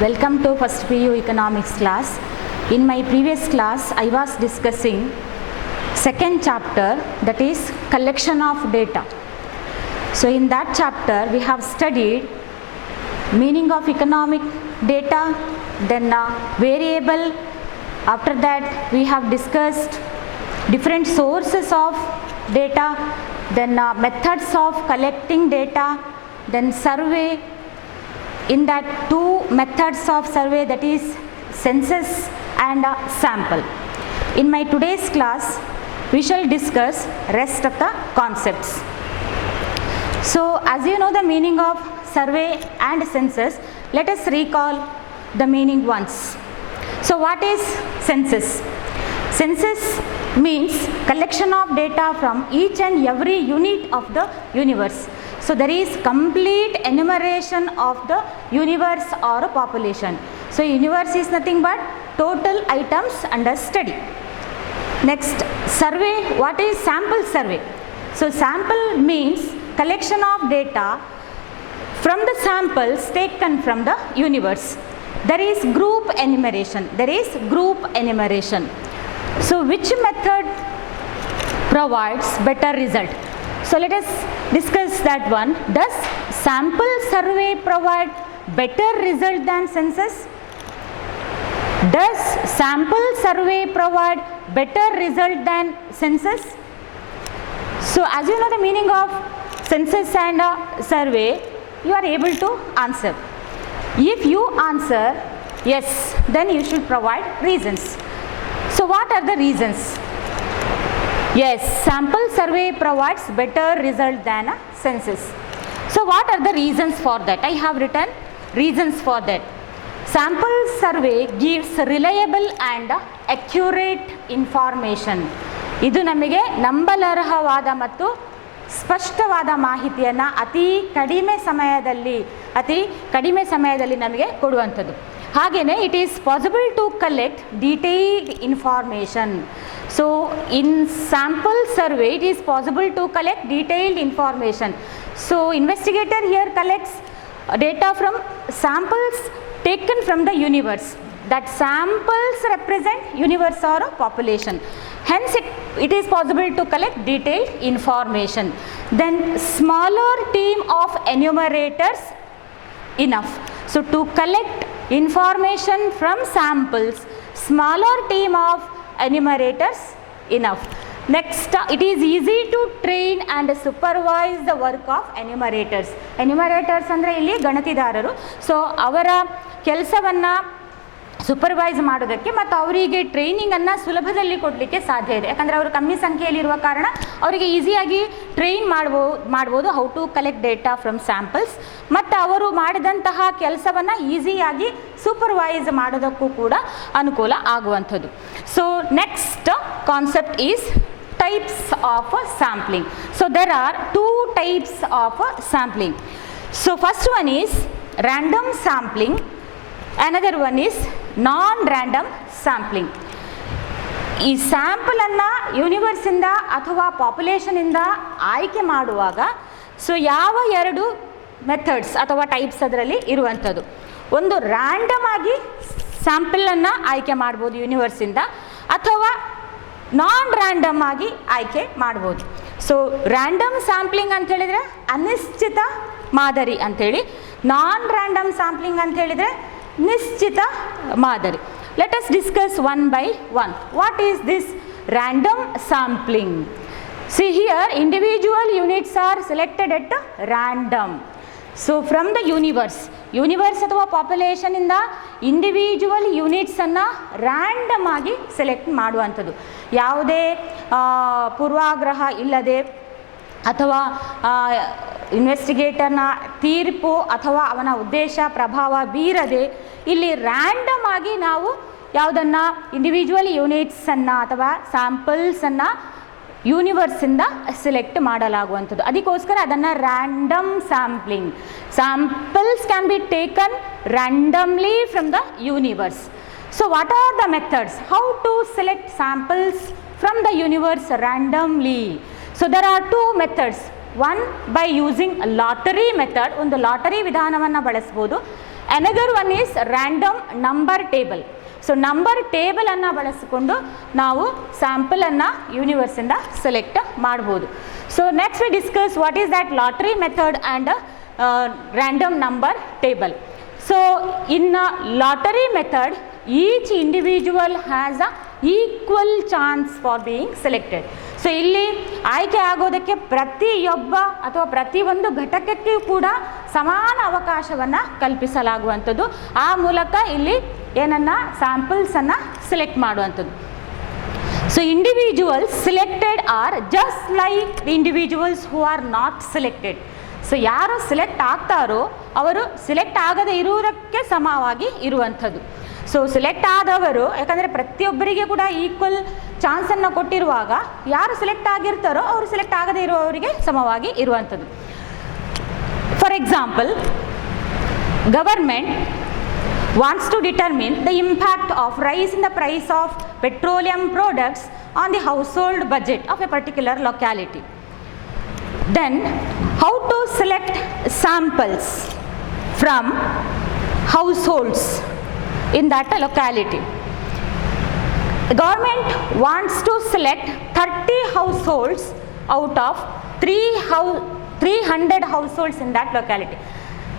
Welcome to first PU economics class. In my previous class, I was discussing second chapter, that is collection of data. So in that chapter, we have studied meaning of economic data, then variable. After that, we have discussed different sources of data, then methods of collecting data, then survey. In that two methods of survey, that is census and sample. In my today's class, we shall discuss rest of the concepts. So as you know the meaning of survey and census, let us recall the meaning once. So what is census? Census means collection of data from each and every unit of the universe. So there is complete enumeration of the universe or a population. So universe is nothing but total items under study. Next, survey. What is sample survey? So sample means collection of data from the samples taken from the universe. There is group enumeration. So which method provides better result? So let us discuss that one. Does sample survey provide better result than census? Does sample survey provide better result than census? So as you know the meaning of census and survey, you are able to answer. If you answer yes, then you should provide reasons. So what are the reasons? Yes, sample survey provides better result than a census. So what are the reasons for that? I have written reasons for that. Sample survey gives reliable and accurate information. ಇದು ನಮಗೆ ನಂಬಲರ್ಹವಾದ ಮತ್ತು ಸ್ಪಷ್ಟವಾದ ಮಾಹಿತಿಯನ್ನು ಅತಿ ಕಡಿಮೆ ಸಮಯದಲ್ಲಿ ನಮಗೆ ಕೊಡುವಂಥದ್ದು. ಹಾಗೆಯೇ it is possible to collect detailed information. So in sample survey it is possible to collect detailed information. So investigator here collects data from samples taken from the universe. That samples represent universe or a population. Hence it is possible to collect detailed information. Then smaller team of enumerators enough. So to collect information from samples, smaller team of enumerators enough. Next, it is easy to train and supervise the work of enumerators. Enumerators ಅಂದರೆ ಇಲ್ಲಿ ಗಣತಿದಾರರು. So ಅವರ ಕೆಲಸವನ್ನು supervise ಮಾಡೋದಕ್ಕೆ ಮತ್ತು ಅವರಿಗೆ ಟ್ರೈನಿಂಗನ್ನು ಸುಲಭದಲ್ಲಿ ಕೊಡಲಿಕ್ಕೆ ಸಾಧ್ಯ ಇದೆ. ಯಾಕಂದರೆ ಅವರು ಕಮ್ಮಿ ಸಂಖ್ಯೆಯಲ್ಲಿರುವ ಕಾರಣ ಅವರಿಗೆ ಈಸಿಯಾಗಿ ಟ್ರೈನ್ ಮಾಡ್ಬೋದು how to collect data from samples. ಮತ್ತು ಅವರು ಮಾಡಿದಂತಹ ಕೆಲಸವನ್ನು ಈಸಿಯಾಗಿ ಸೂಪರ್ವೈಸ್ ಮಾಡೋದಕ್ಕೂ ಕೂಡ ಅನುಕೂಲ ಆಗುವಂಥದ್ದು. So next concept is types of sampling. So there are two types of sampling. So first one is random sampling, another one is non-random sampling. ಈ ಸ್ಯಾಂಪಲ್ ಅನ್ನು ಯೂನಿವರ್ಸ್ ಇಂದ ಅಥವಾ ಪಾಪ್ಯುಲೇಷನ್ ಇಂದ ಆಯ್ಕೆ ಮಾಡುವಾಗ ಸೊ ಯಾವ ಎರಡು ಮೆಥಡ್ಸ್ ಅಥವಾ ಟೈಪ್ಸ್ ಅದರಲ್ಲಿ ಇರುವಂಥದ್ದು. ಒಂದು ರ್ಯಾಂಡಮ್ ಆಗಿ ಸ್ಯಾಂಪಲ್ ಅನ್ನು ಆಯ್ಕೆ ಮಾಡ್ಬೋದು ಯೂನಿವರ್ಸ್ ಇಂದ, ಅಥವಾ ನಾನ್ ರ್ಯಾಂಡಮ್ ಆಗಿ ಆಯ್ಕೆ ಮಾಡ್ಬೋದು. ಸೊ ರ್ಯಾಂಡಮ್ ಸ್ಯಾಂಪ್ಲಿಂಗ್ ಅಂತ ಹೇಳಿದರೆ ಅನಿಶ್ಚಿತ ಮಾದರಿ ಅಂಥೇಳಿ, ನಾನ್ ರ್ಯಾಂಡಮ್ ಸ್ಯಾಂಪ್ಲಿಂಗ್ ಅಂತ ಹೇಳಿದರೆ ನಿಶ್ಚಿತ ಮಾದರಿ. Let us discuss one by one. What is this random sampling? See here individual units R selected at random. So from the universe ಅಥವಾ ಪಾಪ್ಯುಲೇಷನಿಂದ ಇಂಡಿವಿಜುವಲ್ ಯೂನಿಟ್ಸನ್ನು ರ್ಯಾಂಡಮ್ ಆಗಿ ಸೆಲೆಕ್ಟ್ ಮಾಡುವಂಥದ್ದು. ಯಾವುದೇ ಪೂರ್ವಾಗ್ರಹ ಇಲ್ಲದೆ ಅಥವಾ ಇನ್ವೆಸ್ಟಿಗೇಟರ್ನ ತೀರ್ಪು ಅಥವಾ ಅವನ ಉದ್ದೇಶ ಪ್ರಭಾವ ಬೀರದೆ ಇಲ್ಲಿ ರ್ಯಾಂಡಮ್ ಆಗಿ ನಾವು ಯಾವುದನ್ನು ಇಂಡಿವಿಜುವಲ್ ಯೂನಿಟ್ಸನ್ನು ಅಥವಾ ಸ್ಯಾಂಪಲ್ಸನ್ನು ಯೂನಿವರ್ಸಿಂದ ಸೆಲೆಕ್ಟ್ ಮಾಡಲಾಗುವಂಥದ್ದು. ಅದಕ್ಕೋಸ್ಕರ ಅದನ್ನು random sampling. Samples can be taken randomly from the universe. So what are the methods how to select samples from the universe randomly? So there are two methods. One by using lottery method, ಒಂದು lottery ವಿಧಾನವನ್ನು ಬಳಸ್ಬೋದು. Another one is random number table. So number ಟೇಬಲನ್ನು ಬಳಸಿಕೊಂಡು ನಾವು ಸ್ಯಾಂಪಲನ್ನು ಯೂನಿವರ್ಸಿಂದ select ಮಾಡ್ಬೋದು. So next we discuss what is that lottery method and random number table. So in lottery method each individual has a equal chance for being selected. So ಇಲ್ಲಿ ಆಯ್ಕೆ ಆಗೋದಕ್ಕೆ ಪ್ರತಿಯೊಬ್ಬ ಅಥವಾ ಪ್ರತಿಯೊಂದು ಘಟಕಕ್ಕೂ ಕೂಡ ಸಮಾನ ಅವಕಾಶವನ್ನು ಕಲ್ಪಿಸಲಾಗುವಂಥದ್ದು. ಆ ಮೂಲಕ ಇಲ್ಲಿ ಏನನ್ನು ಸ್ಯಾಂಪಲ್ಸನ್ನು ಸೆಲೆಕ್ಟ್ ಮಾಡುವಂಥದ್ದು. So individuals selected are just like the individuals who are not selected. So ಯಾರು ಸೆಲೆಕ್ಟ್ ಆಗ್ತಾರೋ ಅವರು ಸೆಲೆಕ್ಟ್ ಆಗದೇ ಇರುವುದಕ್ಕೆ ಸಮವಾಗಿ ಇರುವಂಥದ್ದು. ಸೊ ಸೆಲೆಕ್ಟ್ ಆದವರು, ಯಾಕಂದರೆ ಪ್ರತಿಯೊಬ್ಬರಿಗೆ ಕೂಡ ಈಕ್ವಲ್ ಚಾನ್ಸನ್ನು ಕೊಟ್ಟಿರುವಾಗ ಯಾರು ಸೆಲೆಕ್ಟ್ ಆಗಿರ್ತಾರೋ ಅವರು ಸೆಲೆಕ್ಟ್ ಆಗದೇ ಇರುವವರಿಗೆ ಸಮವಾಗಿ ಇರುವಂಥದ್ದು. For example, government wants to determine the impact of rise in the price of petroleum products on the household budget of a particular locality. Then how to select samples from households in that locality? The government wants to select 30 households out of 300 households in that locality.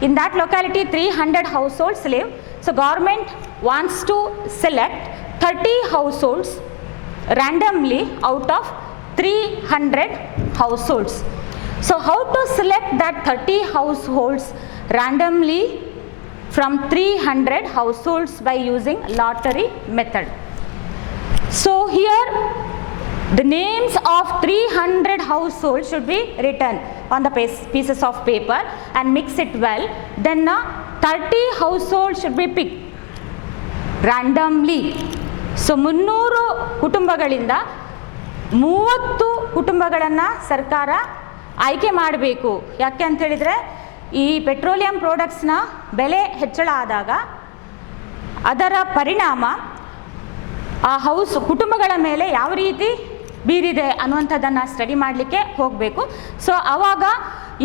In that locality 300 households live. So government wants to select 30 households randomly out of 300 households. So how to select that 30 households randomly from 300 households by using lottery method? So here the names of 300 households should be written on the pieces of paper and mix it well. Then 30 households should be picked randomly. So 300 ಕುಟುಂಬಗಳಿಂದ 30 ಕುಟುಂಬಗಳನ್ನು ಸರ್ಕಾರ ಆಯ್ಕೆ ಮಾಡಬೇಕು. ಯಾಕೆ ಅಂತ ಹೇಳಿದರೆ, ಈ petroleum ಪ್ರಾಡಕ್ಟ್ಸ್ನ ಬೆಲೆ ಹೆಚ್ಚಳ ಆದಾಗ ಅದರ ಪರಿಣಾಮ ಆ ಕುಟುಂಬಗಳ ಮೇಲೆ ಯಾವ ರೀತಿ ಬೀರಿದೆ ಅನ್ನುವಂಥದ್ದನ್ನು ಸ್ಟಡಿ ಮಾಡಲಿಕ್ಕೆ ಹೋಗಬೇಕು. ಸೊ ಆವಾಗ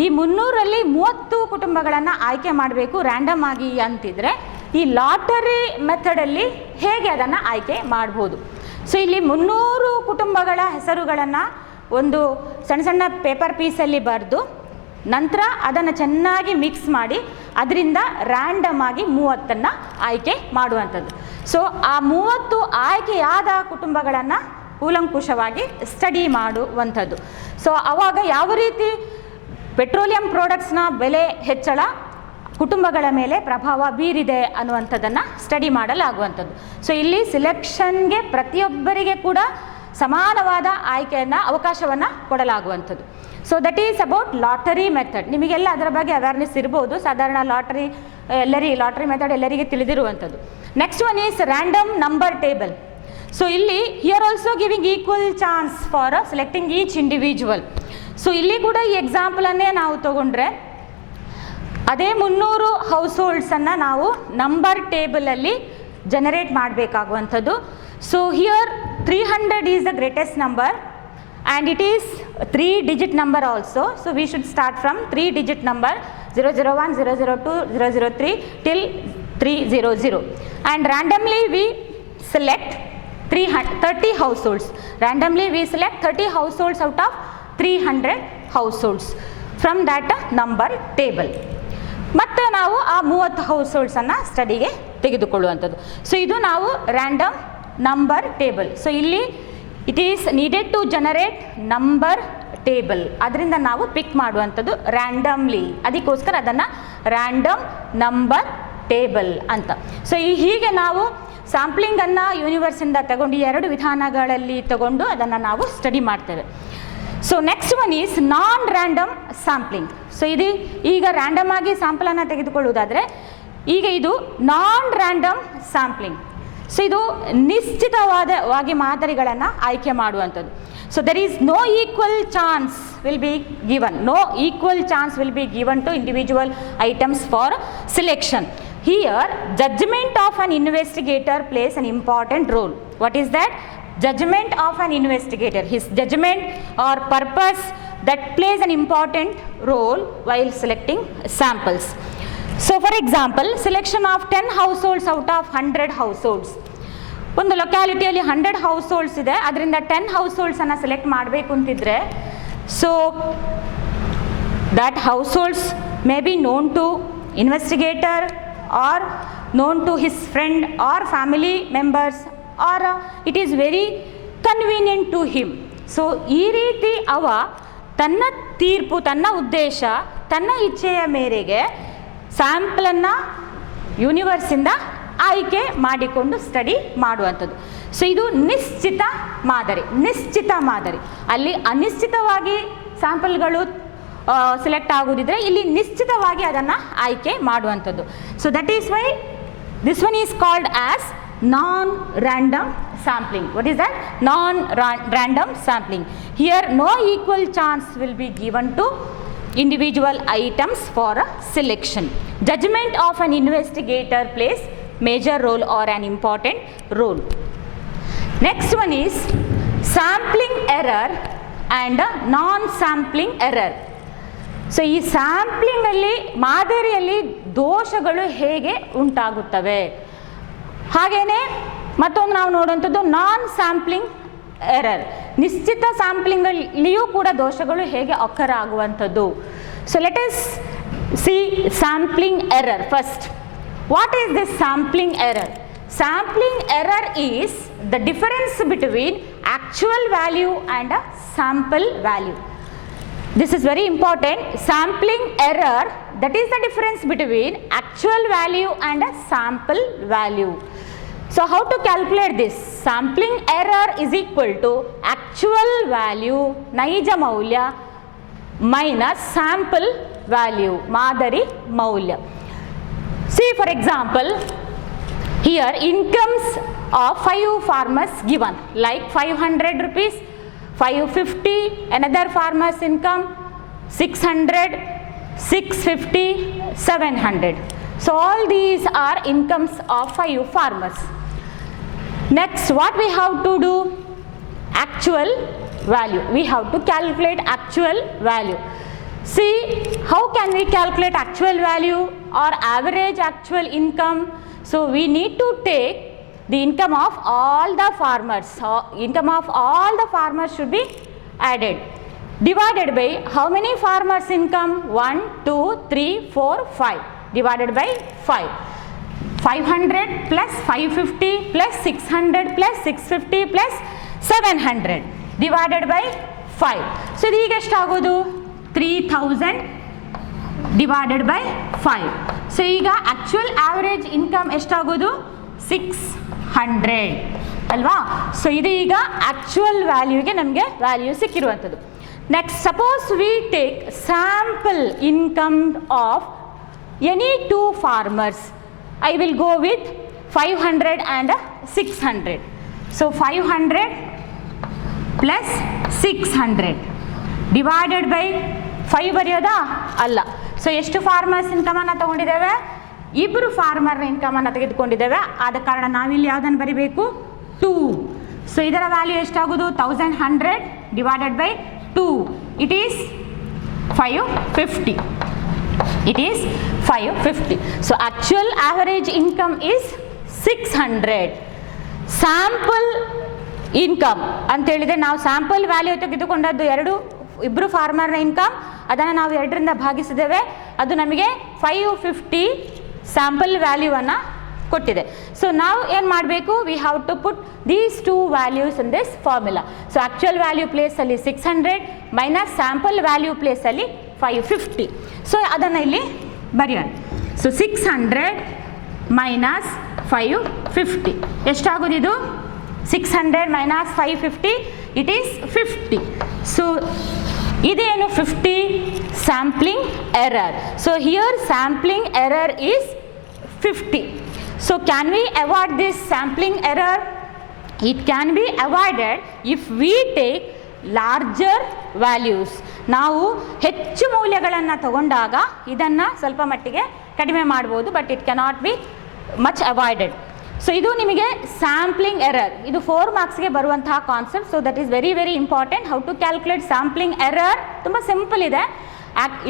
ಈ 300ರಲ್ಲಿ 30 ಕುಟುಂಬಗಳನ್ನು ಆಯ್ಕೆ ಮಾಡಬೇಕು ರ್ಯಾಂಡಮ್ ಆಗಿ ಅಂತಿದ್ರೆ, ಈ ಲಾಟರಿ ಮೆಥಡಲ್ಲಿ ಹೇಗೆ ಅದನ್ನು ಆಯ್ಕೆ ಮಾಡ್ಬೋದು? ಸೊ ಇಲ್ಲಿ 300 ಕುಟುಂಬಗಳ ಹೆಸರುಗಳನ್ನು ಒಂದು ಸಣ್ಣ ಸಣ್ಣ ಪೇಪರ್ ಪೀಸಲ್ಲಿ ಬರೆದು ನಂತರ ಅದನ್ನು ಚೆನ್ನಾಗಿ ಮಿಕ್ಸ್ ಮಾಡಿ ಅದರಿಂದ ರ್ಯಾಂಡಮ್ ಆಗಿ 30ನ್ನು ಆಯ್ಕೆ ಮಾಡುವಂಥದ್ದು. ಸೊ ಆ 30 ಆಯ್ಕೆಯಾದ ಕುಟುಂಬಗಳನ್ನು ಕೂಲಂಕುಷವಾಗಿ ಸ್ಟಡಿ ಮಾಡುವಂಥದ್ದು. ಸೊ ಆವಾಗ ಯಾವ ರೀತಿ ಪೆಟ್ರೋಲಿಯಂ ಪ್ರಾಡಕ್ಟ್ಸ್ನ ಬೆಲೆ ಹೆಚ್ಚಳ ಕುಟುಂಬಗಳ ಮೇಲೆ ಪ್ರಭಾವ ಬೀರಿದೆ ಅನ್ನುವಂಥದ್ದನ್ನು ಸ್ಟಡಿ ಮಾಡಲಾಗುವಂಥದ್ದು. ಸೊ ಇಲ್ಲಿ ಸಿಲೆಕ್ಷನ್ಗೆ ಪ್ರತಿಯೊಬ್ಬರಿಗೆ ಕೂಡ ಸಮಾನವಾದ ಆಯ್ಕೆಯನ್ನು ಅವಕಾಶವನ್ನು ಕೊಡಲಾಗುವಂಥದ್ದು. So that is about lottery method. ನಿಮಗೆಲ್ಲ ಅದರ ಬಗ್ಗೆ ಅವೇರ್ನೆಸ್ ಇರ್ಬೋದು. ಸಾಧಾರಣ ಲಾಟರಿ ಮೆಥಡ್ ಎಲ್ಲರಿಗೆ ತಿಳಿದಿರುವಂಥದ್ದು. Next one is random number table. So ಇಲ್ಲಿ here also giving equal chance for selecting each individual. So ಇಲ್ಲಿ ಕೂಡ ಈ ಎಕ್ಸಾಂಪಲನ್ನೇ ನಾವು ತಗೊಂಡ್ರೆ ಅದೇ 300 ಹೌಸ್ಹೋಲ್ಡ್ಸನ್ನು ನಾವು ನಂಬರ್ ಟೇಬಲಲ್ಲಿ ಜನರೇಟ್ ಮಾಡಬೇಕಾಗುವಂಥದ್ದು. So here 300 is the greatest number and it is 3-digit number also. So we should start from 3-digit number 001, 002, 003 till 300, and randomly we select 30 households. Randomly we select 30 households out of 300 households from that number table. ಮತ್ತೆ ನಾವು ಆ 30 ಹೌಸ್ಹೋಲ್ಡ್ಸನ್ನು ಸ್ಟಡಿಗೆ ತೆಗೆದುಕೊಳ್ಳುವಂಥದ್ದು. So ಇದು ನಾವು random number table. So ಇಲ್ಲಿ it is needed to generate number table. ಅದರಿಂದ ನಾವು pick ಮಾಡುವಂಥದ್ದು randomly. ಅದಕ್ಕೋಸ್ಕರ ಅದನ್ನು ರ್ಯಾಂಡಮ್ ನಂಬರ್ ಟೇಬಲ್ ಅಂತ. ಸೊ ಹೀಗೆ ನಾವು ಸ್ಯಾಂಪ್ಲಿಂಗನ್ನು ಯೂನಿವರ್ಸಿಂದ ತಗೊಂಡು 2 ವಿಧಾನಗಳಲ್ಲಿ ತಗೊಂಡು ಅದನ್ನು ನಾವು ಸ್ಟಡಿ ಮಾಡ್ತೇವೆ. So next one is non random sampling. So ಇದು ಈಗ ರ್ಯಾಂಡಮ್ ಆಗಿ ಸ್ಯಾಂಪಲನ್ನು ತೆಗೆದುಕೊಳ್ಳುವುದಾದರೆ, ಈಗ ಇದು ನಾನ್ ರ್ಯಾಂಡಮ್ ಸ್ಯಾಂಪ್ಲಿಂಗ್. ಸೊ ಇದು ನಿಶ್ಚಿತವಾದವಾಗಿ ಮಾದರಿಗಳನ್ನು ಆಯ್ಕೆ ಮಾಡುವಂಥದ್ದು. So there is no equal chance will be given. No equal chance will be given to individual items for selection. Here judgment of an investigator plays an important role. What is that? Judgment of an investigator, his judgment or purpose that plays an important role while selecting samples. So for example selection of 10 households out of 100 households. ಒಂದು ಲೊಕ್ಯಾಲಿಟಿಯಲ್ಲಿ 100 ಹೌಸ್ಹೋಲ್ಡ್ಸ್ ಇದೆ, ಅದರಿಂದ 10 ಹೌಸ್ಹೋಲ್ಡ್ಸನ್ನು select ಮಾಡಬೇಕು ಅಂತಿದ್ರೆ, so that households may be known to investigator or known to his friend or family members or it is very convenient to him. So ಈ ರೀತಿ ಅವ ತನ್ನ ತೀರ್ಪು, ತನ್ನ ಉದ್ದೇಶ, ತನ್ನ ಇಚ್ಛೆಯ ಮೇರೆಗೆ ಸ್ಯಾಂಪಲನ್ನು ಯೂನಿವರ್ಸಿಂದ ಆಯ್ಕೆ ಮಾಡಿಕೊಂಡು ಸ್ಟಡಿ ಮಾಡುವಂಥದ್ದು. ಸೊ ಇದು ನಿಶ್ಚಿತ ಮಾದರಿ. ಅಲ್ಲಿ ಅನಿಶ್ಚಿತವಾಗಿ ಸ್ಯಾಂಪಲ್ಗಳು ಸೆಲೆಕ್ಟ್ ಆಗೋದಿದ್ರೆ ಇಲ್ಲಿ ನಿಶ್ಚಿತವಾಗಿ ಅದನ್ನು ಆಯ್ಕೆ ಮಾಡುವಂಥದ್ದು. So that is why this one is called as non random sampling. What is that? Non-random sampling. Here no equal chance will be given to individual items for a selection. Judgment of an investigator plays major role or an important role. Next one is sampling error and non-sampling error. So ಈ ಸ್ಯಾಂಪ್ಲಿಂಗಲ್ಲಿ ಮಾದರಿಯಲ್ಲಿ ದೋಷಗಳು ಹೇಗೆ ಉಂಟಾಗುತ್ತವೆ, ಹಾಗೆಯೇ ಮತ್ತೊಂದು ನಾವು ನೋಡುವಂಥದ್ದು non sampling error. ನಿಶ್ಚಿತ ಸ್ಯಾಂಪ್ಲಿಂಗಲ್ಲಿಯೂ ಕೂಡ ದೋಷಗಳು ಹೇಗೆ ಅಕ್ಕರ್ ಆಗುವಂಥದ್ದು. So let us see sampling error first. What is this sampling error? Sampling error is the difference between actual value and a sample value. This is very important. Sampling error, that is the difference between actual value and a sample value. So how to calculate this? Sampling error is equal to actual value, naija maulya, minus sample value, madari maulya. See for example, here incomes of 5 farmers given, like 500 rupees, 550, another farmer's income 600, 650, 700. So all these are incomes of 5 farmers. Next, what we have to do? Actual value. We have to calculate actual value. See, how can we calculate actual value or average actual income? So we need to take the income of all the farmers. Income of all the farmers should be added, divided by how many farmers income? 1, 2, 3, 4, 5, divided by 5. 500 plus 550 plus 600 plus 650 plus 700 divided by 5. So ಈಗ ಎಷ್ಟಾಗೋದು? 3000 divided by 5. So ಈಗ actual average income ಎಷ್ಟಾಗೋದು? 600 ಅಲ್ವಾ? So ಇದು ಈಗ actual ವ್ಯಾಲ್ಯೂಗೆ ನಮಗೆ value ಸಿಕ್ಕಿರುವಂಥದ್ದು. Next, suppose we take sample income of any 2 farmers. I will go with 500 and 600. So 500 plus 600 divided by 5 ಬರೆಯೋದಾ? ಅಲ್ಲ. ಸೊ ಎಷ್ಟು ಫಾರ್ಮರ್ಸ್ ಇನ್ಕಮನ್ನು ತಗೊಂಡಿದ್ದೇವೆ? ಇಬ್ಬರು ಫಾರ್ಮರ್ ಇನ್ಕಮನ್ನು ತೆಗೆದುಕೊಂಡಿದ್ದೇವೆ. ಆದ ಕಾರಣ ನಾವಿಲ್ಲಿ ಯಾವುದನ್ನು ಬರೀಬೇಕು? 2. ಸೊ ಇದರ ವ್ಯಾಲ್ಯೂ ಎಷ್ಟಾಗೋದು? 1100 divided by 2. It is 550. It is 550. So actual average income is 600. Sample income ಅಂತ ಹೇಳಿದರೆ ನಾವು ಸ್ಯಾಂಪಲ್ ವ್ಯಾಲ್ಯೂ ತೆಗೆದುಕೊಂಡದ್ದು ಇಬ್ಬರು ಫಾರ್ಮರ್ನ ಇನ್ಕಮ್, ಅದನ್ನು ನಾವು 2ರಿಂದ ಭಾಗಿಸಿದ್ದೇವೆ. ಅದು ನಮಗೆ 550 ಸ್ಯಾಂಪಲ್ ವ್ಯಾಲ್ಯೂವನ್ನು ಕೊಟ್ಟಿದೆ. ಸೊ ನಾವು ಏನು ಮಾಡಬೇಕು? We have to put these 2 values in this formula. So actual value ಪ್ಲೇಸಲ್ಲಿ 600 ಮೈನಸ್ ಸ್ಯಾಂಪಲ್ ವ್ಯಾಲ್ಯೂ ಪ್ಲೇಸಲ್ಲಿ 550. ಸೊ ಅದನ್ನು ಇಲ್ಲಿ ಬರೆಯೋಣ. So 600 minus 550 ಎಷ್ಟಾಗೋದು? ಇದು 600 ಮೈನಸ್ 550 ಇಟ್ ಈಸ್ 50. ಸೊ ಇದೇನು? 50 sampling error. So here sampling error is 50. So can we avoid this sampling error? It can be avoided if we take larger values. ನಾವು ಹೆಚ್ಚು ಮೌಲ್ಯಗಳನ್ನು ತಗೊಂಡಾಗ ಇದನ್ನು ಸ್ವಲ್ಪ ಮಟ್ಟಿಗೆ ಕಡಿಮೆ ಮಾಡ್ಬೋದು, but it cannot be much avoided. So ಇದು ನಿಮಗೆ ಸ್ಯಾಂಪ್ಲಿಂಗ್ ಎರರ್, ಇದು 4 ಮಾರ್ಕ್ಸ್ಗೆ ಬರುವಂತಹ concept. So that is very very important. How to calculate sampling error ತುಂಬ ಸಿಂಪಲ್ ಇದೆ.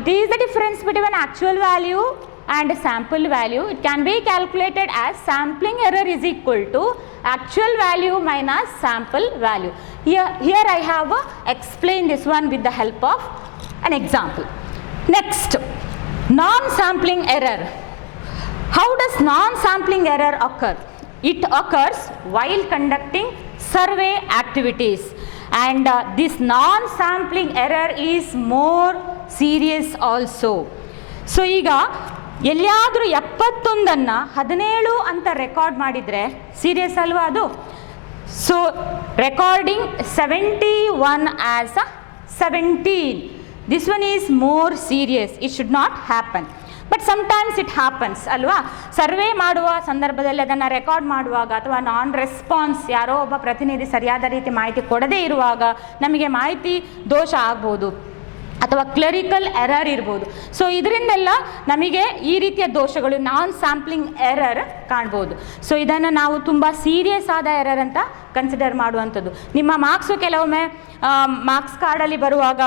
It is the difference between actual value and sample value. It can be calculated as sampling error is equal to actual value minus sample value. Here I have explained this one with the help of an example. Next, non-sampling error. How does non-sampling error occur? It occurs while conducting survey activities, and this non-sampling error is more serious also. So ಈಗ ಎಲ್ಲಿಯಾದರೂ 71 17 ಅಂತ record ಮಾಡಿದರೆ serious ಅಲ್ವಾ ಅದು? So recording 71 as 17, this one is more serious. It should not happen. But sometimes it happens ಅಲ್ವಾ? Survey ಮಾಡುವ ಸಂದರ್ಭದಲ್ಲಿ ಅದನ್ನು ರೆಕಾರ್ಡ್ ಮಾಡುವಾಗ ಅಥವಾ ನಾನ್ ರೆಸ್ಪಾನ್ಸ್, ಯಾರೋ ಒಬ್ಬ ಪ್ರತಿನಿಧಿ ಸರಿಯಾದ ರೀತಿ ಮಾಹಿತಿ ಕೊಡದೇ ಇರುವಾಗ ನಮಗೆ ಮಾಹಿತಿ ದೋಷ ಆಗ್ಬೋದು ಅಥವಾ ಕ್ಲರಿಕಲ್ ಎರರ್ ಇರ್ಬೋದು. ಸೊ ಇದರಿಂದೆಲ್ಲ ನಮಗೆ ಈ ರೀತಿಯ ದೋಷಗಳು ನಾನ್ ಸ್ಯಾಂಪ್ಲಿಂಗ್ ಎರರ್ ಕಾಣ್ಬೋದು. ಸೊ ಇದನ್ನು ನಾವು ತುಂಬ ಸೀರಿಯಸ್ ಆದ ಎರರ್ ಅಂತ ಕನ್ಸಿಡರ್ ಮಾಡುವಂಥದ್ದು. ನಿಮ್ಮ ಮಾರ್ಕ್ಸು ಕೆಲವೊಮ್ಮೆ ಮಾರ್ಕ್ಸ್ ಕಾರ್ಡಲ್ಲಿ ಬರುವಾಗ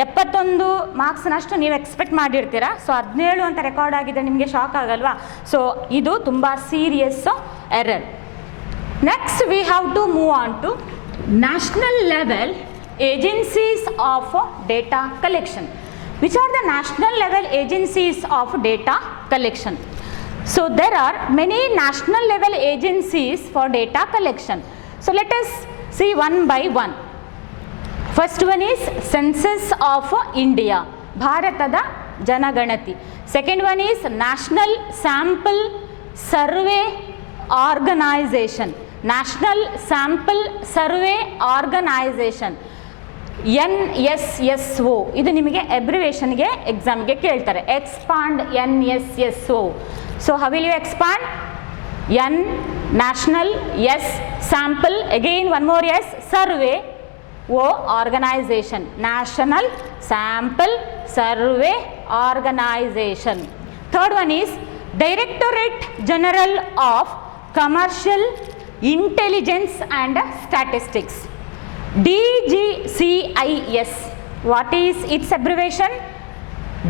71 ಮಾರ್ಕ್ಸ್ನಷ್ಟು ನೀವು ಎಕ್ಸ್ಪೆಕ್ಟ್ ಮಾಡಿರ್ತೀರಾ. ಸೊ 17 ಅಂತ ರೆಕಾರ್ಡ್ ಆಗಿದ್ದರೆ ನಿಮಗೆ ಶಾಕ್ ಆಗಲ್ವಾ? ಸೊ ಇದು ತುಂಬ serious error. Next we have to move on to national level agencies of data collection. Which are the national level agencies of data collection? So there are many national level agencies for data collection. So let us see one by one. First one is Census of India, Bharatada Janaganati. Second one is National Sample Survey Organization, National Sample Survey Organization, NSSO. ಇದು ನಿಮಗೆ ಅಬ್ರಿವೇಷನ್ಗೆ ಎಕ್ಸಾಮ್ಗೆ ಕೇಳ್ತಾರೆ. Expand NSSO. So how will you expand? N national, S sample, again one more S, survey, O organization, National Sample Survey Organization. Third one is Directorate General of Commercial Intelligence and Statistics, DGCIS. What is its abbreviation?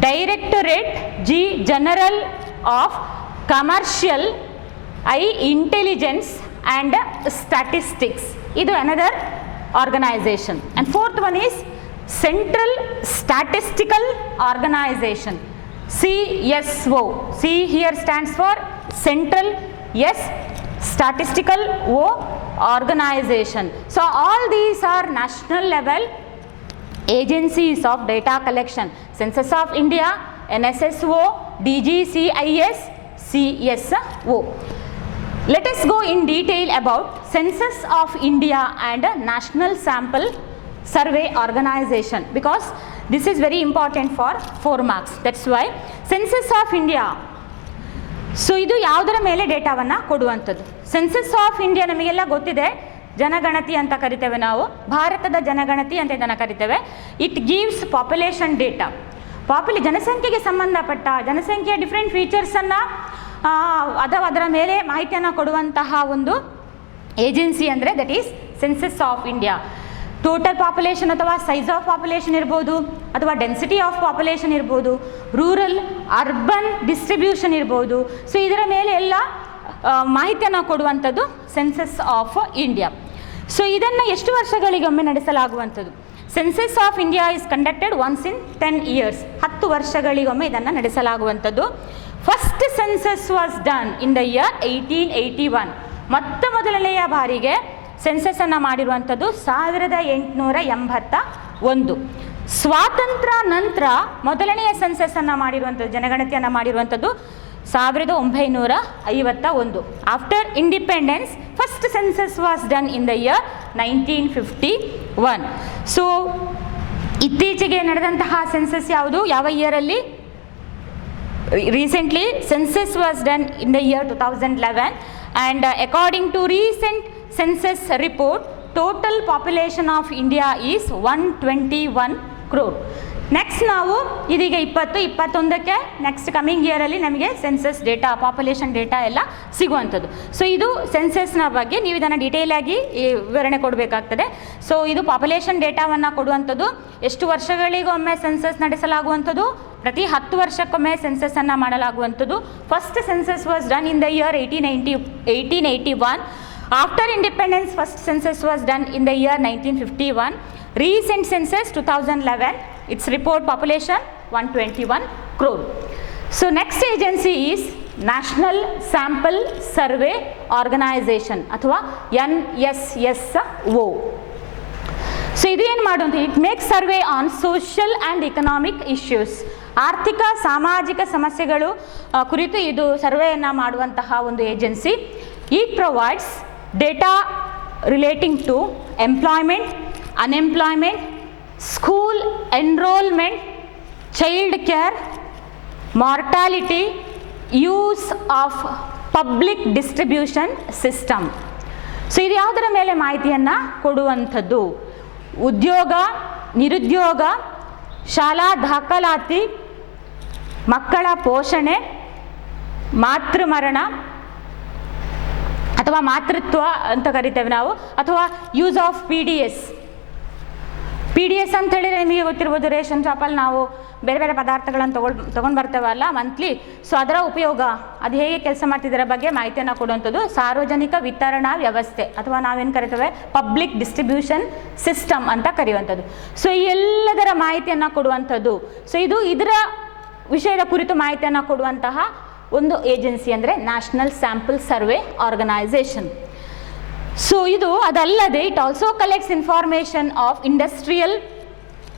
Directorate G General of Commercial Intelligence and Statistics. Idu another organization. And fourth one is Central Statistical Organization, CSO. C here stands for Central, S Statistical, O Organization. So all these are national level agencies of data collection. Census of India, NSSO, DGCIS, CSO. Let us go in detail about Census of India and National Sample Survey Organization, because this is very important for 4 marks. That's why Census of India. So ಇದು ಯಾವುದರ ಮೇಲೆ ಡೇಟಾವನ್ನು ಕೊಡುವಂಥದ್ದು? Census of India ನಮಗೆಲ್ಲ ಗೊತ್ತಿದೆ, ಜನಗಣತಿ ಅಂತ ಕರಿತೇವೆ ನಾವು, ಭಾರತದ ಜನಗಣತಿ ಅಂತ ಇದನ್ನು ಕರಿತೇವೆ. It gives population data. ಜನಸಂಖ್ಯೆಗೆ ಸಂಬಂಧಪಟ್ಟ ಜನಸಂಖ್ಯೆಯ ಡಿಫ್ರೆಂಟ್ ಫೀಚರ್ಸನ್ನು ಅದರ ಮೇಲೆ ಮಾಹಿತಿಯನ್ನು ಕೊಡುವಂತಹ ಒಂದು ಏಜೆನ್ಸಿ ಅಂದರೆ that is census of India. Total population ಅಥವಾ ಸೈಜ್ ಆಫ್ ಪಾಪ್ಯುಲೇಷನ್ ಇರ್ಬೋದು, ಅಥವಾ ಡೆನ್ಸಿಟಿ ಆಫ್ ಪಾಪ್ಯುಲೇಷನ್ ಇರ್ಬೋದು, ರೂರಲ್ ಅರ್ಬನ್ ಡಿಸ್ಟ್ರಿಬ್ಯೂಷನ್ ಇರ್ಬೋದು. ಸೊ ಇದರ ಮೇಲೆ ಎಲ್ಲ ಮಾಹಿತಿಯನ್ನು ಕೊಡುವಂಥದ್ದು ಸೆನ್ಸಸ್ ಆಫ್ ಇಂಡಿಯಾ. ಸೊ ಇದನ್ನು ಎಷ್ಟು ವರ್ಷಗಳಿಗೊಮ್ಮೆ ನಡೆಸಲಾಗುವಂಥದ್ದು? Census of India is conducted once in 10 years. 10 ವರ್ಷಗಳಿಗೊಮ್ಮೆ ಇದನ್ನು ನಡೆಸಲಾಗುವಂಥದ್ದು. First census was done in the year 1881. ಮೊದಲನೆಯ ಬಾರಿಗೆ ಸೆನ್ಸಸ್ ಅನ್ನು ಮಾಡಿರುವಂಥದ್ದು 1881. ಸ್ವಾತಂತ್ರ್ಯ ನಂತರ ಮೊದಲನೆಯ ಸೆನ್ಸಸ್ ಅನ್ನು ಮಾಡಿರುವಂಥದ್ದು, ಜನಗಣತಿಯನ್ನು ಮಾಡಿರುವಂಥದ್ದು 1951. After independence first census was done in the year 1951. So ಇತ್ತೀಚೆಗೆ ನಡೆದಂತಹ ಸೆನ್ಸಸ್ ಯಾವುದು, ಯಾವ ಇಯರಲ್ಲಿ? Recently census was done in the year 2011, and according to recent census report, total population of India is 121 crore. Next ನಾವು ಇದೀಗ 2021ಕ್ಕೆ next coming ಇಯರಲ್ಲಿ ನಮಗೆ census data, population data ಎಲ್ಲ ಸಿಗುವಂಥದ್ದು. ಸೊ ಇದು ಸೆನ್ಸಸ್ನ ಬಗ್ಗೆ ನೀವು ಇದನ್ನು ಡೀಟೇಲಾಗಿ ವಿವರಣೆ ಕೊಡಬೇಕಾಗ್ತದೆ. ಸೊ ಇದು ಪಾಪ್ಯುಲೇಷನ್ ಡೇಟಾವನ್ನು ಕೊಡುವಂಥದ್ದು. ಎಷ್ಟು ವರ್ಷಗಳಿಗೊಮ್ಮೆ ಸೆನ್ಸಸ್ ನಡೆಸಲಾಗುವಂಥದ್ದು? ಪ್ರತಿ 10 ವರ್ಷಕ್ಕೊಮ್ಮೆ ಸೆನ್ಸಸ್ಸನ್ನು ಮಾಡಲಾಗುವಂಥದ್ದು. First census was done in the year 1881. After independence first census was done in the year 1951. Recent census 2011. Its report population 121 crore. So next agency is National Sample Survey Organization ಅಥವಾ NSSO. So ಇದು ಏನು ಮಾಡುವಂಥ, it makes survey on social and economic issues. ಆರ್ಥಿಕ ಸಾಮಾಜಿಕ ಸಮಸ್ಯೆಗಳು ಕುರಿತು ಇದು ಸರ್ವೆಯನ್ನು ಮಾಡುವಂತಹ ಒಂದು agency. It provides data relating to employment, unemployment, school enrolment, child care, mortality, use of public distribution system. So ಇದು ಯಾವುದರ ಮೇಲೆ ಮಾಹಿತಿಯನ್ನು ಕೊಡುವಂಥದ್ದು? ಉದ್ಯೋಗ, ನಿರುದ್ಯೋಗ, ಶಾಲಾ ದಾಖಲಾತಿ, ಮಕ್ಕಳ ಪೋಷಣೆ, ಮಾತೃಮರಣ ಅಥವಾ ಮಾತೃತ್ವ ಅಂತ ಕರಿತೇವೆ ನಾವು, ಅಥವಾ ಯೂಸ್ ಆಫ್ PDS. PDS ಅಂತ ಹೇಳಿದರೆ ನಿಮಗೆ ಗೊತ್ತಿರ್ಬೋದು, ರೇಷನ್ ಶಾಪಲ್ಲಿ ನಾವು ಬೇರೆ ಬೇರೆ ಪದಾರ್ಥಗಳನ್ನು ತೊಗೊಂಡು ಬರ್ತೇವಲ್ಲ ಮಂತ್ಲಿ. ಸೊ ಅದರ ಉಪಯೋಗ, ಅದು ಹೇಗೆ ಕೆಲಸ ಮಾಡ್ತಿದ್ದರ ಬಗ್ಗೆ ಮಾಹಿತಿಯನ್ನು ಕೊಡುವಂಥದ್ದು ಸಾರ್ವಜನಿಕ ವಿತರಣಾ ವ್ಯವಸ್ಥೆ ಅಥವಾ ನಾವೇನು ಕರಿತೇವೆ ಪಬ್ಲಿಕ್ ಡಿಸ್ಟ್ರಿಬ್ಯೂಷನ್ ಸಿಸ್ಟಮ್ ಅಂತ ಕರೆಯುವಂಥದ್ದು. ಸೊ ಈ ಎಲ್ಲದರ ಮಾಹಿತಿಯನ್ನು ಕೊಡುವಂಥದ್ದು. ಸೊ ಇದು ಇದರ ವಿಷಯದ ಕುರಿತು ಮಾಹಿತಿಯನ್ನು ಕೊಡುವಂತಹ ಒಂದು ಏಜೆನ್ಸಿ ಅಂದರೆ national sample survey organisation. So ಇದು ಅದಲ್ಲದೆ it also collects information of industrial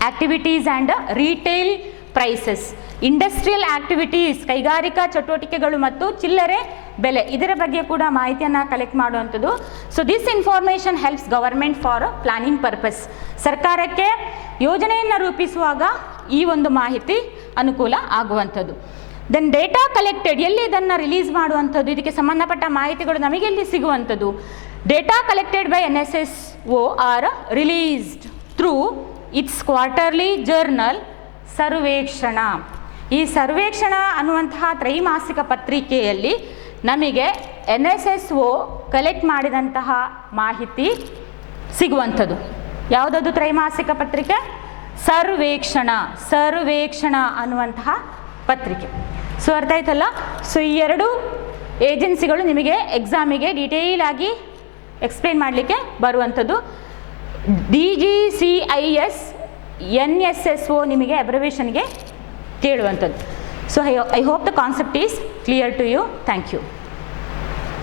activities and retail prices. Industrial activities, ಕೈಗಾರಿಕಾ ಚಟುವಟಿಕೆಗಳು ಮತ್ತು ಚಿಲ್ಲರೆ ಬೆಲೆ, ಇದರ ಬಗ್ಗೆ ಕೂಡ ಮಾಹಿತಿಯನ್ನು ಕಲೆಕ್ಟ್ ಮಾಡುವಂಥದ್ದು. So this information helps government for planning purpose. ಸರ್ಕಾರಕ್ಕೆ ಯೋಜನೆಯನ್ನು ರೂಪಿಸುವಾಗ ಈ ಒಂದು ಮಾಹಿತಿ ಅನುಕೂಲ ಆಗುವಂಥದ್ದು. ದೆನ್ ಡೇಟಾ ಕಲೆಕ್ಟೆಡ್, ಎಲ್ಲಿ ಇದನ್ನು ರಿಲೀಸ್ ಮಾಡುವಂಥದ್ದು, ಇದಕ್ಕೆ ಸಂಬಂಧಪಟ್ಟ ಮಾಹಿತಿಗಳು ನಮಗೆ ಎಲ್ಲಿ ಸಿಗುವಂಥದ್ದು? Data collected by NSSO are released through its quarterly journal Sarvekshana. ಈ ಸರ್ವೇಕ್ಷಣ ಅನ್ನುವಂತಹ ತ್ರೈಮಾಸಿಕ ಪತ್ರಿಕೆಯಲ್ಲಿ ನಮಗೆ NSSO ಕಲೆಕ್ಟ್ ಮಾಡಿದಂತಹ ಮಾಹಿತಿ ಸಿಗುವಂಥದ್ದು. ಯಾವುದದು ತ್ರೈಮಾಸಿಕ ಪತ್ರಿಕೆ? ಸರ್ವೇಕ್ಷಣ ಅನ್ನುವಂತಹ ಪತ್ರಿಕೆ. ಸೊ ಅರ್ಥ ಆಯ್ತಲ್ಲ? ಸೊ ಈ ಎರಡು ಏಜೆನ್ಸಿಗಳು ನಿಮಗೆ ಎಕ್ಸಾಮಿಗೆ ಡೀಟೇಲ್ ಆಗಿ ಎಕ್ಸ್ಪ್ಲೇನ್ ಮಾಡಲಿಕ್ಕೆ ಬರುವಂಥದ್ದು. DGCIS NSSO ನಿಮಗೆ ಅಬ್ರಿವೇಷನ್ಗೆ ಕೇಳುವಂಥದ್ದು. So I hope the concept is clear to you. Thank you.